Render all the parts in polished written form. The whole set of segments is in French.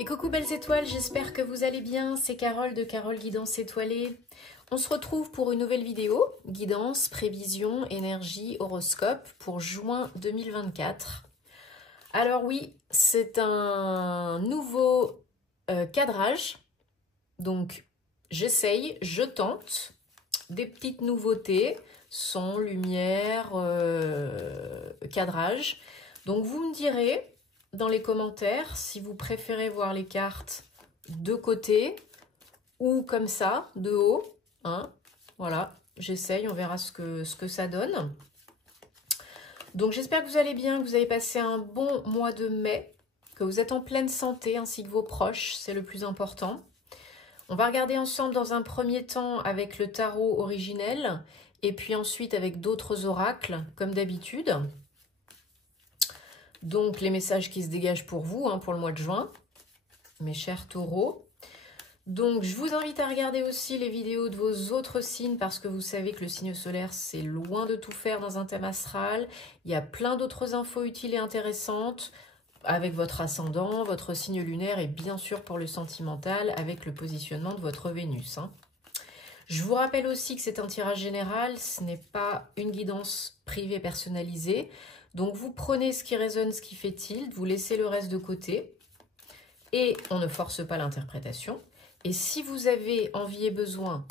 Et coucou belles étoiles, j'espère que vous allez bien, c'est Carole de Carole Guidance Étoilée. On se retrouve pour une nouvelle vidéo, guidance, prévision, énergie, horoscope pour juin 2024. Alors oui, c'est un nouveau cadrage, donc j'essaye, je tente des petites nouveautés, son, lumière, cadrage. Donc vous me direz dans les commentaires si vous préférez voir les cartes de côté ou comme ça, de haut. Hein. Voilà, j'essaye, on verra ce que ça donne. Donc j'espère que vous allez bien, que vous avez passé un bon mois de mai, que vous êtes en pleine santé ainsi que vos proches, c'est le plus important. On va regarder ensemble dans un premier temps avec le tarot originel et puis ensuite avec d'autres oracles comme d'habitude. Donc les messages qui se dégagent pour vous, hein, pour le mois de juin, mes chers taureaux. Donc je vous invite à regarder aussi les vidéos de vos autres signes parce que vous savez que le signe solaire c'est loin de tout faire dans un thème astral. Il y a plein d'autres infos utiles et intéressantes avec votre ascendant, votre signe lunaire et bien sûr pour le sentimental avec le positionnement de votre Vénus. Hein. Je vous rappelle aussi que c'est un tirage général, ce n'est pas une guidance privée personnalisée. Donc vous prenez ce qui résonne, ce qui fait tilt, vous laissez le reste de côté et on ne force pas l'interprétation. Et si vous avez envie et besoin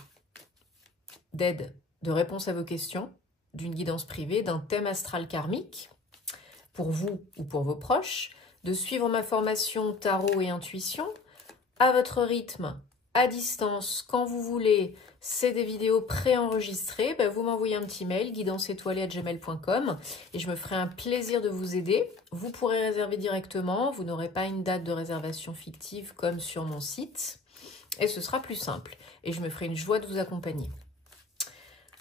d'aide, de réponse à vos questions, d'une guidance privée, d'un thème astral karmique, pour vous ou pour vos proches, de suivre ma formation tarot et intuition, à votre rythme, à distance, quand vous voulez, c'est des vidéos préenregistrées, ben vous m'envoyez un petit mail, guidanceétoilée@gmail.com et je me ferai un plaisir de vous aider. Vous pourrez réserver directement, vous n'aurez pas une date de réservation fictive comme sur mon site et ce sera plus simple et je me ferai une joie de vous accompagner.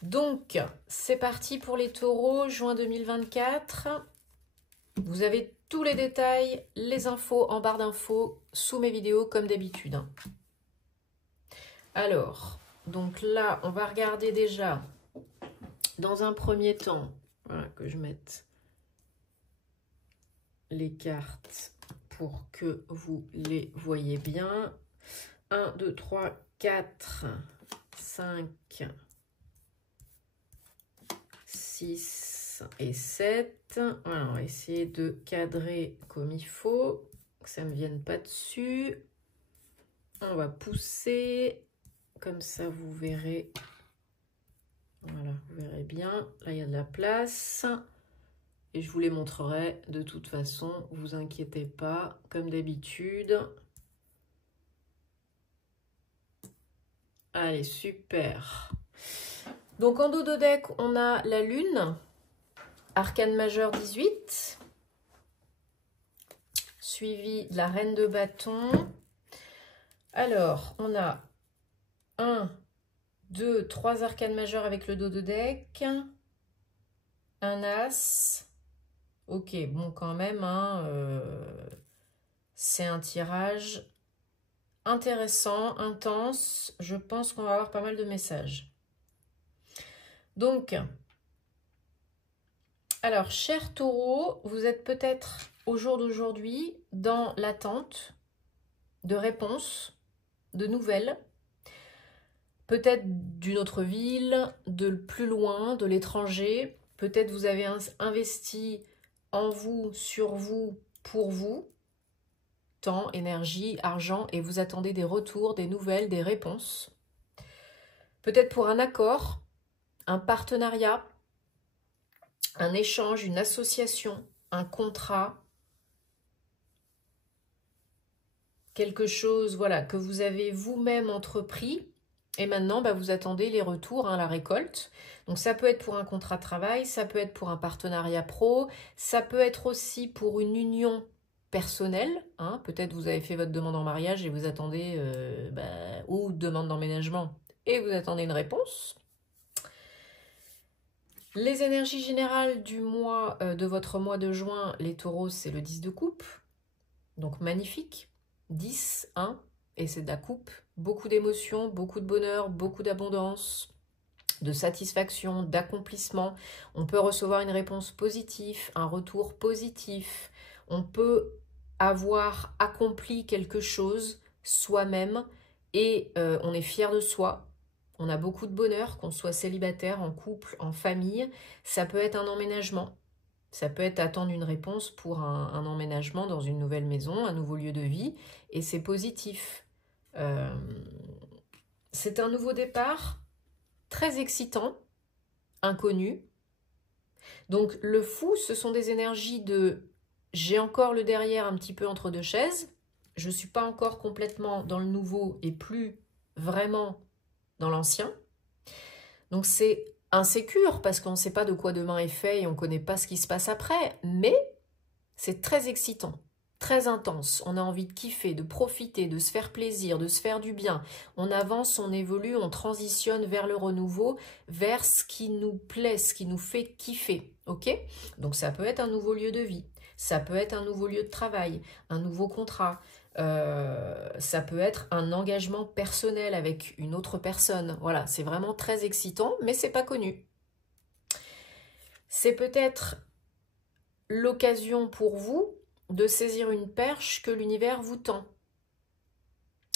Donc, c'est parti pour les taureaux, juin 2024. Vous avez tous les détails, les infos en barre d'infos sous mes vidéos comme d'habitude. Alors, donc là, on va regarder déjà dans un premier temps, voilà, que je mette les cartes pour que vous les voyez bien. 1, 2, 3, 4, 5, 6 et 7. Voilà, on va essayer de cadrer comme il faut, que ça ne me vienne pas dessus. On va pousser, comme ça vous verrez. Voilà, vous verrez bien. Là, il y a de la place. Et je vous les montrerai de toute façon, vous inquiétez pas, comme d'habitude. Allez, super. Donc en dos de deck, on a la Lune, Arcane majeur 18, suivi de la Reine de bâton. Alors, on a 1, 2, 3 arcanes majeurs avec le dos de deck, un As. Ok, bon quand même, hein, c'est un tirage intéressant, intense. Je pense qu'on va avoir pas mal de messages. Donc, alors, chers taureaux, vous êtes peut-être au jour d'aujourd'hui dans l'attente de réponses, de nouvelles, peut-être d'une autre ville, de plus loin, de l'étranger. Peut-être vous avez investi en vous, sur vous, pour vous, temps, énergie, argent, et vous attendez des retours, des nouvelles, des réponses. Peut-être pour un accord, un partenariat, un échange, une association, un contrat, quelque chose voilà, que vous avez vous-même entrepris et maintenant bah, vous attendez les retours, hein, la récolte. Donc ça peut être pour un contrat de travail, ça peut être pour un partenariat pro, ça peut être aussi pour une union personnelle. Hein. Peut-être vous avez fait votre demande en mariage et vous attendez, ou demande d'emménagement et vous attendez une réponse. Les énergies générales du mois, de votre mois de juin, les taureaux, c'est le 10 de coupe. Donc magnifique. 10, 1, et c'est de la coupe. Beaucoup d'émotions, beaucoup de bonheur, beaucoup d'abondance, de satisfaction, d'accomplissement. On peut recevoir une réponse positive, un retour positif. On peut avoir accompli quelque chose soi-même et on est fier de soi. On a beaucoup de bonheur, qu'on soit célibataire, en couple, en famille. Ça peut être un emménagement. Ça peut être attendre une réponse pour un emménagement dans une nouvelle maison, un nouveau lieu de vie. Et c'est positif. C'est un nouveau départ très excitant, inconnu. Donc le fou, ce sont des énergies de j'ai encore le derrière un petit peu entre deux chaises. Je ne suis pas encore complètement dans le nouveau et plus vraiment dans l'ancien. Donc c'est insécure parce qu'on ne sait pas de quoi demain est fait et on ne connaît pas ce qui se passe après, mais c'est très excitant, très intense. On a envie de kiffer, de profiter, de se faire plaisir, de se faire du bien. On avance, on évolue, on transitionne vers le renouveau, vers ce qui nous plaît, ce qui nous fait kiffer. Ok? Donc ça peut être un nouveau lieu de vie, ça peut être un nouveau lieu de travail, un nouveau contrat. Ça peut être un engagement personnel avec une autre personne. Voilà, c'est vraiment très excitant, mais c'est pas connu. C'est peut-être l'occasion pour vous de saisir une perche que l'univers vous tend.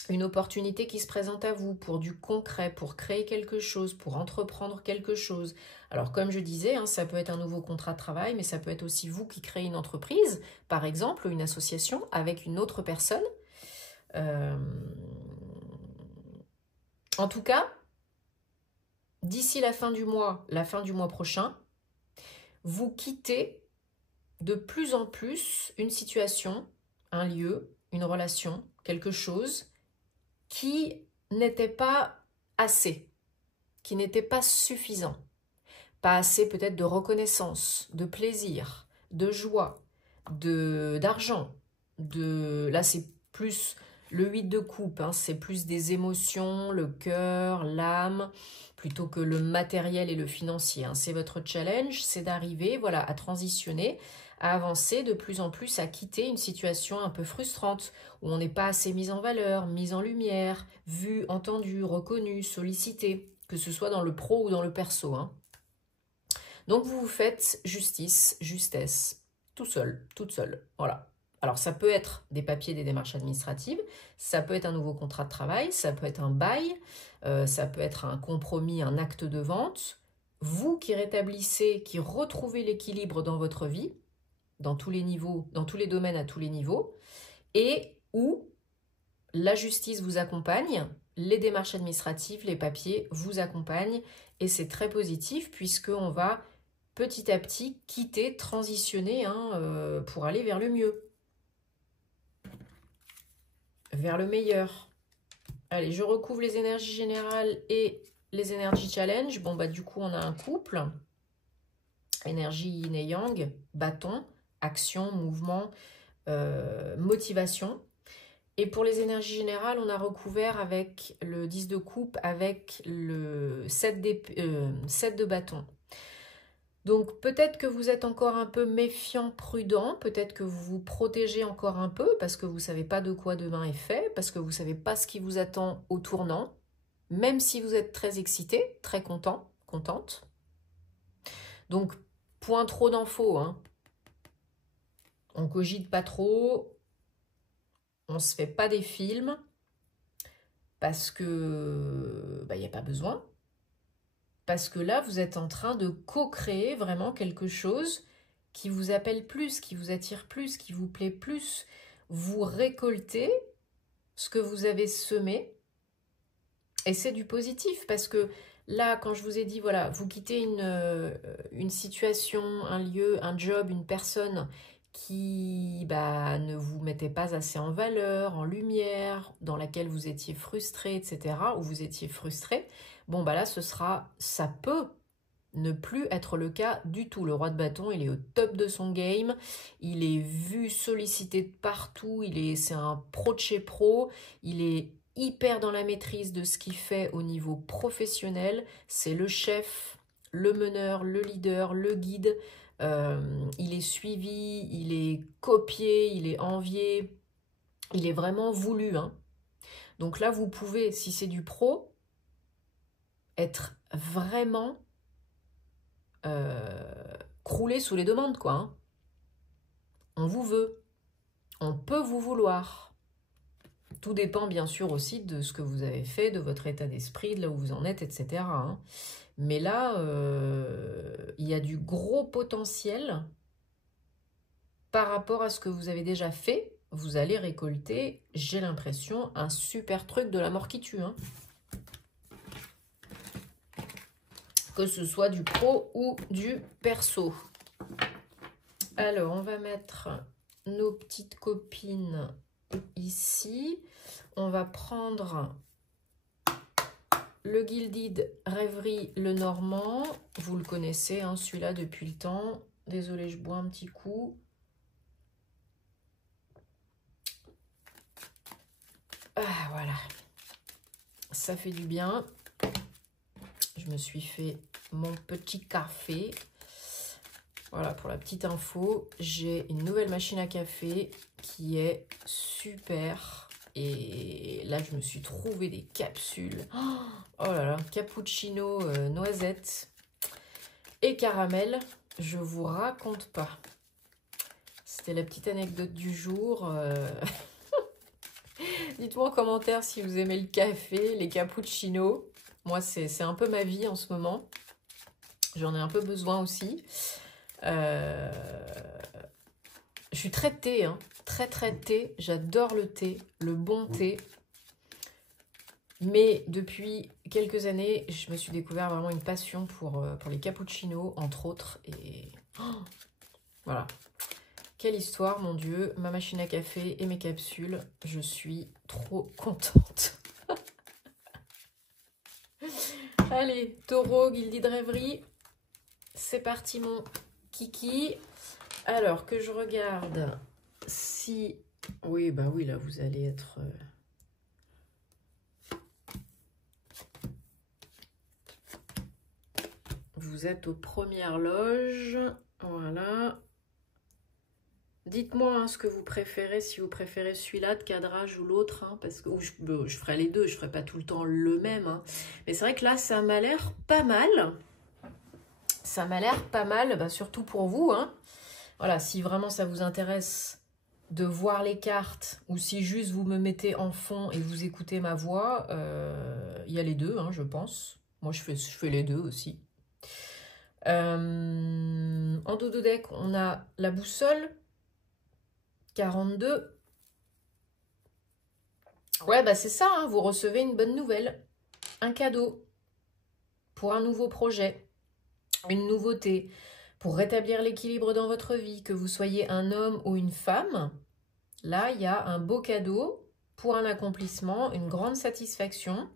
Une opportunité qui se présente à vous pour du concret, pour créer quelque chose, pour entreprendre quelque chose. Alors comme je disais, hein, ça peut être un nouveau contrat de travail, mais ça peut être aussi vous qui créez une entreprise, par exemple, une association avec une autre personne. En tout cas, d'ici la fin du mois prochain, vous quittez de plus en plus une situation, un lieu, une relation, quelque chose qui n'était pas assez, qui n'était pas suffisant. Pas assez peut-être de reconnaissance, de plaisir, de joie, d'argent. Là, c'est plus le 8 de coupe, hein, c'est plus des émotions, le cœur, l'âme, plutôt que le matériel et le financier. Hein. C'est votre challenge, c'est d'arriver voilà, à transitionner, à avancer de plus en plus, à quitter une situation un peu frustrante, où on n'est pas assez mis en valeur, mis en lumière, vu, entendu, reconnu, sollicité, que ce soit dans le pro ou dans le perso. Hein. Donc vous vous faites justice, justesse, tout seul, toute seule. Voilà. Alors ça peut être des papiers, des démarches administratives, ça peut être un nouveau contrat de travail, ça peut être un bail, ça peut être un compromis, un acte de vente. Vous qui rétablissez, qui retrouvez l'équilibre dans votre vie, dans tous les niveaux, dans tous les domaines à tous les niveaux, et où la justice vous accompagne, les démarches administratives, les papiers vous accompagnent, et c'est très positif puisqu'on va petit à petit quitter, transitionner hein, pour aller vers le mieux, vers le meilleur. Allez, je recouvre les énergies générales et les énergies challenge. Bon, bah du coup, on a un couple. Énergie yin et yang, bâton, action, mouvement, motivation. Et pour les énergies générales, on a recouvert avec le 10 de coupe, avec le 7 de bâton. Donc peut-être que vous êtes encore un peu méfiant, prudent, peut-être que vous vous protégez encore un peu parce que vous ne savez pas de quoi demain est fait, parce que vous ne savez pas ce qui vous attend au tournant, même si vous êtes très excité, très content, contente. Donc point trop d'infos, hein. On cogite pas trop, on ne se fait pas des films parce que il n'y a pas besoin. Parce que là, vous êtes en train de co-créer vraiment quelque chose qui vous appelle plus, qui vous attire plus, qui vous plaît plus. Vous récoltez ce que vous avez semé et c'est du positif parce que là, quand je vous ai dit, voilà, vous quittez une situation, un lieu, un job, une personne qui ne vous mettait pas assez en valeur, en lumière, dans laquelle vous étiez frustré, etc., ou vous étiez frustré, bon, là, ça peut ne plus être le cas du tout. Le roi de bâton, il est au top de son game, il est vu, sollicité de partout, c'est un pro de chez pro, il est hyper dans la maîtrise de ce qu'il fait au niveau professionnel, c'est le chef, le meneur, le leader, le guide, il est suivi, il est copié, il est envié, il est vraiment voulu. Hein. Donc là, vous pouvez, si c'est du pro, être vraiment croulé sous les demandes, quoi. Hein. On vous veut. on peut vous vouloir. Tout dépend bien sûr aussi de ce que vous avez fait, de votre état d'esprit, de là où vous en êtes, etc. hein. Mais là, il y a du gros potentiel par rapport à ce que vous avez déjà fait. Vous allez récolter, j'ai l'impression, un super truc de la mort qui tue. Hein. Que ce soit du pro ou du perso. Alors, on va mettre nos petites copines ici. On va prendre le Gilded Rêverie Le Normand. Vous le connaissez, hein, celui-là depuis le temps. Désolée, je bois un petit coup. Ah, voilà. Ça fait du bien. Je me suis fait mon petit café. Voilà, pour la petite info, j'ai une nouvelle machine à café qui est super. Et là, je me suis trouvé des capsules. Oh là là, cappuccino noisette et caramel. Je vous raconte pas. C'était la petite anecdote du jour. Dites-moi en commentaire si vous aimez le café, les cappuccinos. Moi, c'est un peu ma vie en ce moment. J'en ai un peu besoin aussi. Je suis très thé, hein. Très thé. J'adore le thé, le bon thé. Mais depuis quelques années, je me suis découvert vraiment une passion pour les cappuccinos, entre autres. Et voilà. Quelle histoire, mon Dieu. Ma machine à café et mes capsules. Je suis trop contente. Allez, Taureau, Gilded Rêverie. C'est parti, mon kiki. Alors, que je regarde si... Oui, bah oui, là, vous allez être... Vous êtes aux premières loges. Voilà. Dites-moi hein, ce que vous préférez, si vous préférez celui-là de cadrage ou l'autre, hein, parce que je ferai les deux, je ferai pas tout le temps le même. Hein. Mais c'est vrai que là, ça m'a l'air pas mal. Ça m'a l'air pas mal, bah, surtout pour vous. Hein. Voilà, si vraiment ça vous intéresse de voir les cartes, ou si juste vous me mettez en fond et vous écoutez ma voix, il y a les deux, hein, je pense. Moi, je fais les deux aussi. En dos de deck, on a la boussole. 42. Ouais, bah c'est ça, hein, vous recevez une bonne nouvelle. Un cadeau pour un nouveau projet, une nouveauté, pour rétablir l'équilibre dans votre vie, que vous soyez un homme ou une femme. Là, il y a un beau cadeau pour un accomplissement, une grande satisfaction.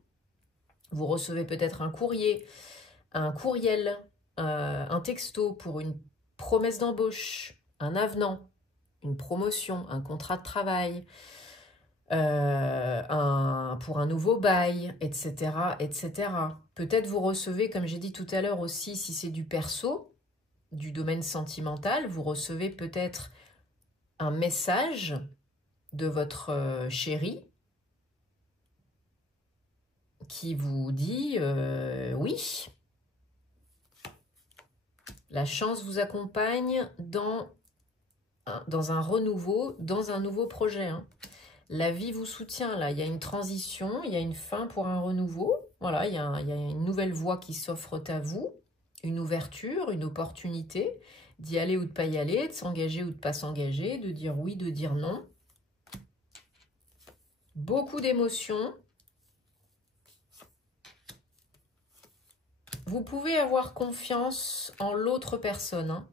Vous recevez peut-être un courrier, un courriel, un texto pour une promesse d'embauche, un avenant, une promotion, un contrat de travail, pour un nouveau bail, etc. etc. Peut-être vous recevez, comme j'ai dit tout à l'heure aussi, si c'est du perso, du domaine sentimental, vous recevez peut-être un message de votre chéri qui vous dit oui, la chance vous accompagne dans un renouveau, dans un nouveau projet. Hein. La vie vous soutient, là. Il y a une transition, il y a une fin pour un renouveau. Voilà, il y a une nouvelle voie qui s'offre à vous, une ouverture, une opportunité d'y aller ou de ne pas y aller, de s'engager ou de ne pas s'engager, de dire oui, de dire non. Beaucoup d'émotions. Vous pouvez avoir confiance en l'autre personne. Hein.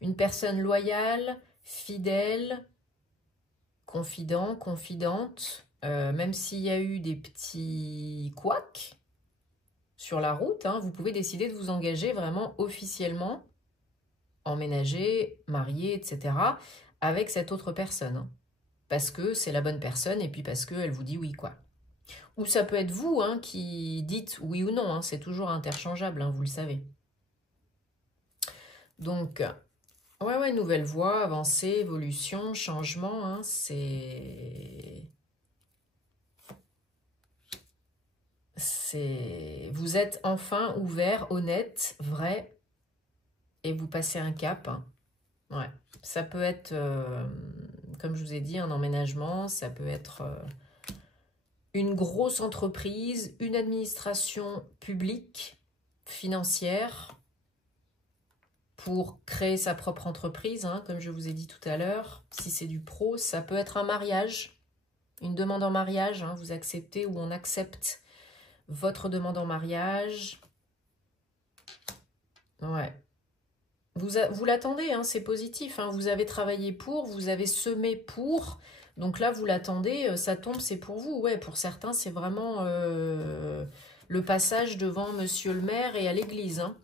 Une personne loyale, fidèle, confident, confidente, même s'il y a eu des petits couacs sur la route, hein, vous pouvez décider de vous engager vraiment officiellement, emménager, marié, etc., avec cette autre personne. Hein, parce que c'est la bonne personne et puis parce qu'elle vous dit oui, quoi. Ou ça peut être vous hein, qui dites oui ou non, hein, c'est toujours interchangeable, hein, vous le savez. Donc... Ouais, nouvelle voie, avancée, évolution, changement, hein, Vous êtes enfin ouvert, honnête, vrai, et vous passez un cap. Hein. Ouais, ça peut être comme je vous ai dit, un emménagement, ça peut être une grosse entreprise, une administration publique, financière, pour créer sa propre entreprise, hein, comme je vous ai dit tout à l'heure. Si c'est du pro, ça peut être un mariage, une demande en mariage, hein, vous acceptez ou on accepte votre demande en mariage. Ouais. Vous l'attendez, hein, c'est positif, hein, vous avez travaillé pour, vous avez semé pour, donc là vous l'attendez, ça tombe, c'est pour vous. Ouais, pour certains c'est vraiment le passage devant monsieur le maire et à l'église, hein.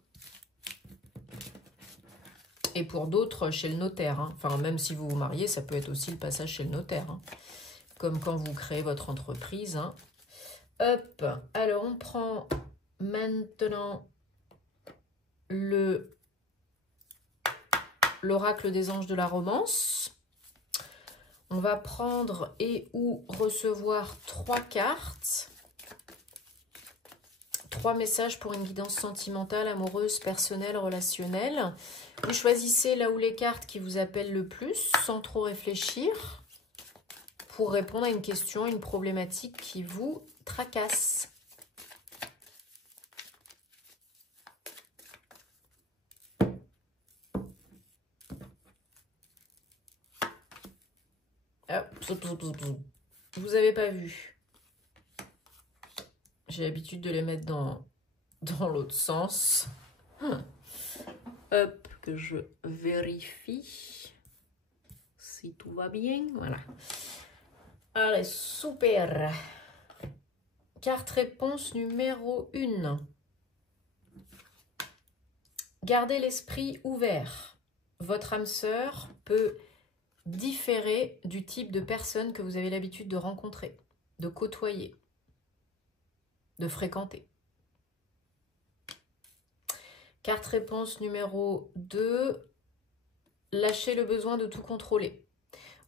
Et pour d'autres, chez le notaire. Hein. Enfin, même si vous vous mariez, ça peut être aussi le passage chez le notaire. Hein. Comme quand vous créez votre entreprise. Hein. Hop. Alors, on prend maintenant l'oracle des anges de la romance. On va prendre et ou recevoir 3 cartes. 3 messages pour une guidance sentimentale, amoureuse, personnelle, relationnelle. Vous choisissez là où les cartes qui vous appellent le plus, sans trop réfléchir, pour répondre à une question, une problématique qui vous tracasse. Vous n'avez pas vu. J'ai l'habitude de les mettre dans l'autre sens. Hop, que je vérifie si tout va bien. Voilà. Allez, super. Carte réponse numéro 1. Gardez l'esprit ouvert. Votre âme sœur peut différer du type de personne que vous avez l'habitude de rencontrer, de côtoyer, de fréquenter. Carte réponse numéro 2. Lâchez le besoin de tout contrôler.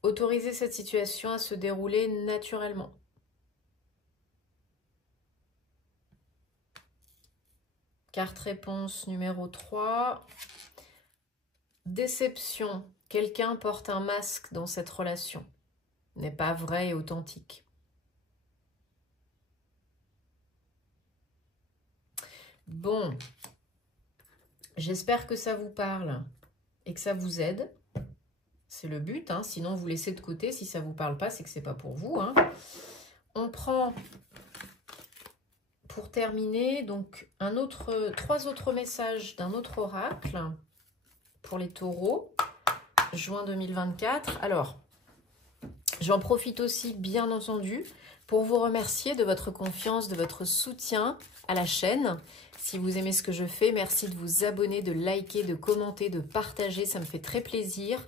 Autorisez cette situation à se dérouler naturellement. Carte réponse numéro 3. Déception. Quelqu'un porte un masque dans cette relation. N'est pas vrai et authentique. Bon. J'espère que ça vous parle et que ça vous aide. C'est le but, hein. Sinon vous laissez de côté. Si ça ne vous parle pas, c'est que ce n'est pas pour vous. Hein. On prend, pour terminer, donc 3 autres messages d'un autre oracle pour les taureaux, juin 2024. Alors, j'en profite aussi, bien entendu, pour vous remercier de votre confiance, de votre soutien à la chaîne. Si vous aimez ce que je fais, merci de vous abonner, de liker, de commenter, de partager. Ça me fait très plaisir.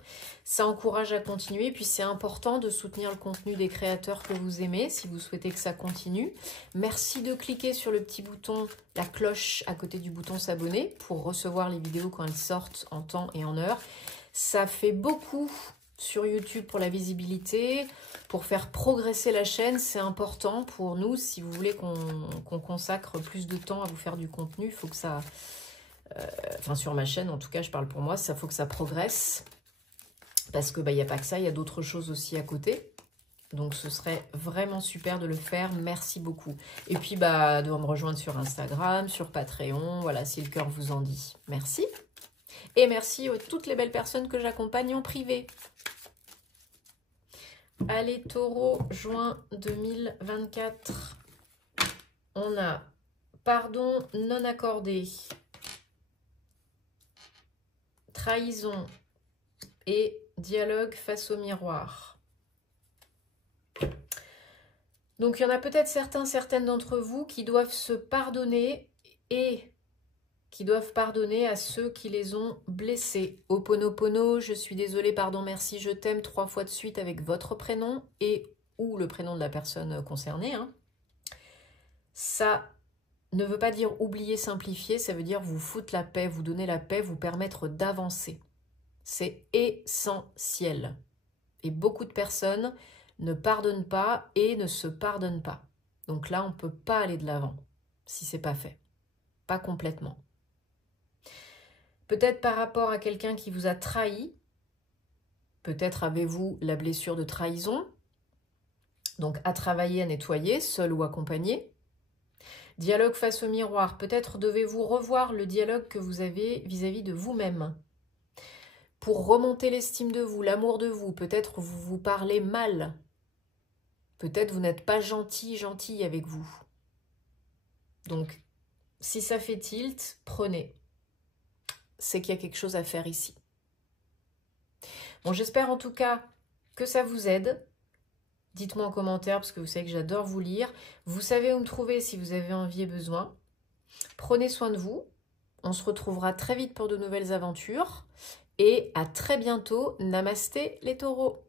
Ça encourage à continuer. Puis c'est important de soutenir le contenu des créateurs que vous aimez si vous souhaitez que ça continue. Merci de cliquer sur le petit bouton, la cloche à côté du bouton s'abonner pour recevoir les vidéos quand elles sortent en temps et en heure. Ça fait beaucoup sur YouTube pour la visibilité, pour faire progresser la chaîne, c'est important pour nous. Si vous voulez qu'on consacre plus de temps à vous faire du contenu, il faut que ça... enfin, sur ma chaîne, en tout cas, je parle pour moi, ça faut que ça progresse. Parce que, y a pas que ça, il y a d'autres choses aussi à côté. Donc, ce serait vraiment super de le faire. Merci beaucoup. Et puis, de me rejoindre sur Instagram, sur Patreon, voilà, si le cœur vous en dit. Merci. Et merci à toutes les belles personnes que j'accompagne en privé. Allez, taureau, juin 2024. On a pardon non accordé, trahison et dialogue face au miroir. Donc, il y en a peut-être certaines d'entre vous qui doivent se pardonner et qui doivent pardonner à ceux qui les ont blessés. Ho'oponopono, je suis désolée, pardon, merci, je t'aime 3 fois de suite avec votre prénom et ou le prénom de la personne concernée. Hein. Ça ne veut pas dire oublier, simplifier, ça veut dire vous foutre la paix, vous donner la paix, vous permettre d'avancer. C'est essentiel. Et beaucoup de personnes ne pardonnent pas et ne se pardonnent pas. Donc là, on ne peut pas aller de l'avant si ce n'est pas fait. Pas complètement. Peut-être par rapport à quelqu'un qui vous a trahi, Peut-être avez-vous la blessure de trahison, donc à travailler, à nettoyer, seul ou accompagné. Dialogue face au miroir, peut-être devez-vous revoir le dialogue que vous avez vis-à-vis de vous-même. Pour remonter l'estime de vous, l'amour de vous, peut-être vous vous parlez mal. Peut-être vous n'êtes pas gentille avec vous. Donc, si ça fait tilt, prenez. C'est qu'il y a quelque chose à faire ici. Bon, j'espère en tout cas que ça vous aide. Dites-moi en commentaire parce que vous savez que j'adore vous lire. Vous savez où me trouver si vous avez envie et besoin. Prenez soin de vous. On se retrouvera très vite pour de nouvelles aventures. Et à très bientôt. Namasté les taureaux.